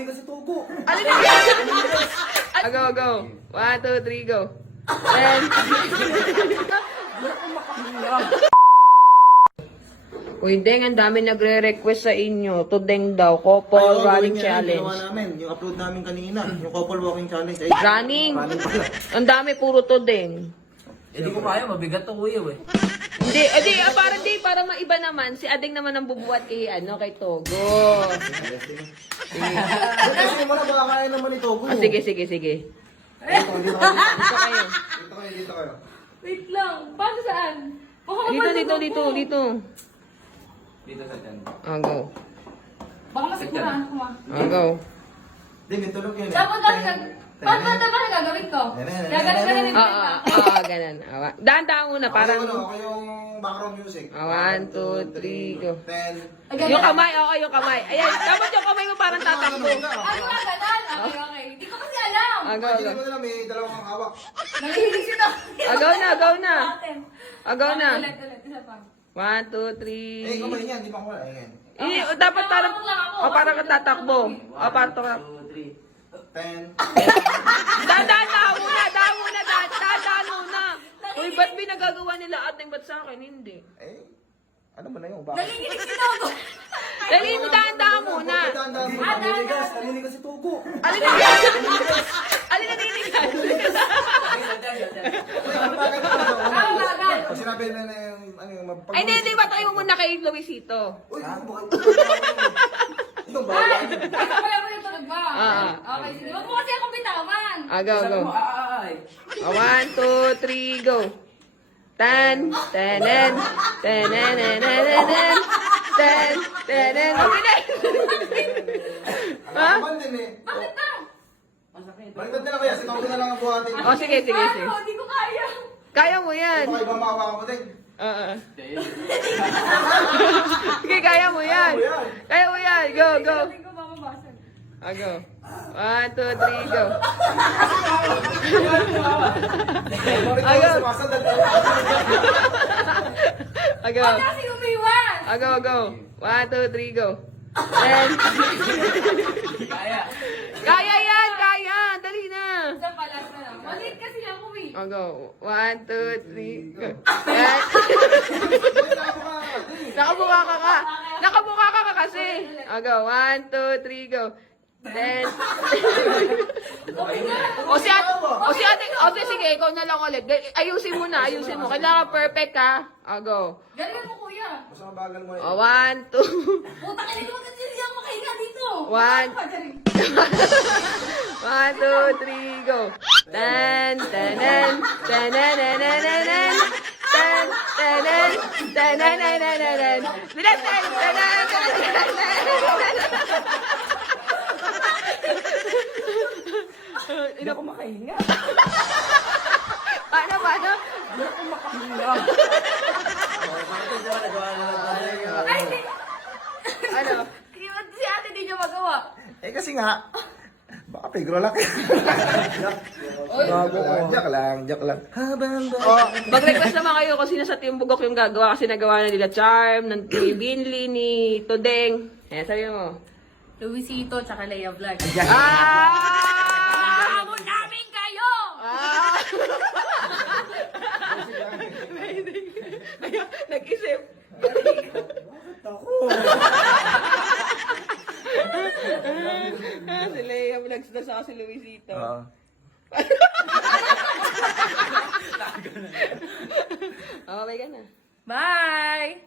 narinig kasi tugo. Alin na yan? Go, go. 1, 2, 3, go. And... Uy, Deng, ang dami nagre-request sa inyo. To Deng daw, couple running challenge. Ginawa namin, yung upload namin kanina, yung couple walking challenge. Ay, Running. running pala. Ang dami, puro to Deng. Hindi ko kaya, mabigat to kuya eh. Hindi, para maiba naman. Si Adeng naman ang bubuhat kay Togo. Kasi mo na baka kaya naman ito. Sige. Dito kayo. Dito kayo. Wait lang. Paano saan? Dito. Dito sa dyan. Go. Baka masiguraan ko ma. Go. Hindi, tulog yun. Dapat paano ba gagawin ko? Gagawin ko rin Ganun. Dahan-dahan muna, parang... Ako yung background music. 1, 2, 3, go. 10. Yung kamay, yung kamay. Ayan, dapat yung kamay mo parang tatakbo. Ano nga ganon? Okay. Hindi ko kasi alam. Go. Hindi mo na lang, may dalawang kang hawak. Nahihilig sila. Go na. Go na. Ulit. Isa pa. 1, 2, Eh, 3. kamay niya, di ba ko wala? Ayan. Dapat parang tatakbo. Parang 10. Dahan muna. Uy, ba't binagagawa nila ating ba't sa akin? Hindi. Eh, ano ba na yung bakit? Nanginginig sila ako. Dali mo, dahan muna. Narinig kasi tugo. Alin na yan? Alin na ninigas? Pag sinabi na yung, ano yung mapag- Ay, hindi, batayin mo muna kay Luisito. Uy, bakit? Yung ba? Ito pala mo yung tulog ba? Ah. Okay, sige. Huwag mo kasi akong bitawan. Go. Ay! 1, 2, 3, go. Ten. Okay na. Ha? Alaman din eh. Bakit ba? Baliktad na lang kaya, sinawag na lang ang buhatin. Sige. Ano? Hindi ko kaya. Kaya mo yan. Baka ibang makawakan mo din. Sige, kaya mo yan. Go. Hindi ko mababasag. Go. 1, 2, 3, go. Bakit ako sumasandal? Go. Huwag kasi umiwas. Go. 1, 2, 3, go. And... Kaya! Kaya yan. Dali na. Isa pa, last na lang. Maliit kasi ako eh. Go. 1, 2, 3, go. And... Nakabuka ka kasi. Go. 1, 2, 3, go. Then... sige, ikaw na lang ulit. Ayusin mo. Kailangan perfect ha. Go. Galingan mo kuya. Mas mabagal mo 1, 2... Puta ka nito kasi hindi ako makahinga dito. 1, 2, 3, go. Tan. Hindi ako makahinga. Paano? Hindi ako makahinga. Ay, hindi. Ano? Si ate di niya magawa. Eh kasi nga, baka pigro lang. Joke lang. Habang Mag-request naman kayo kung sino sa Team Bugok yung gagawa kasi nagawa na nila Charm, ng Binli, ni Tudeng. Sabi mo. Luisito tsaka Leia Vlog. Hamon namin kayo! Ayun, nag-isip. Si Leia Vlogs na sa si Luisito. Okay ka na. Bye!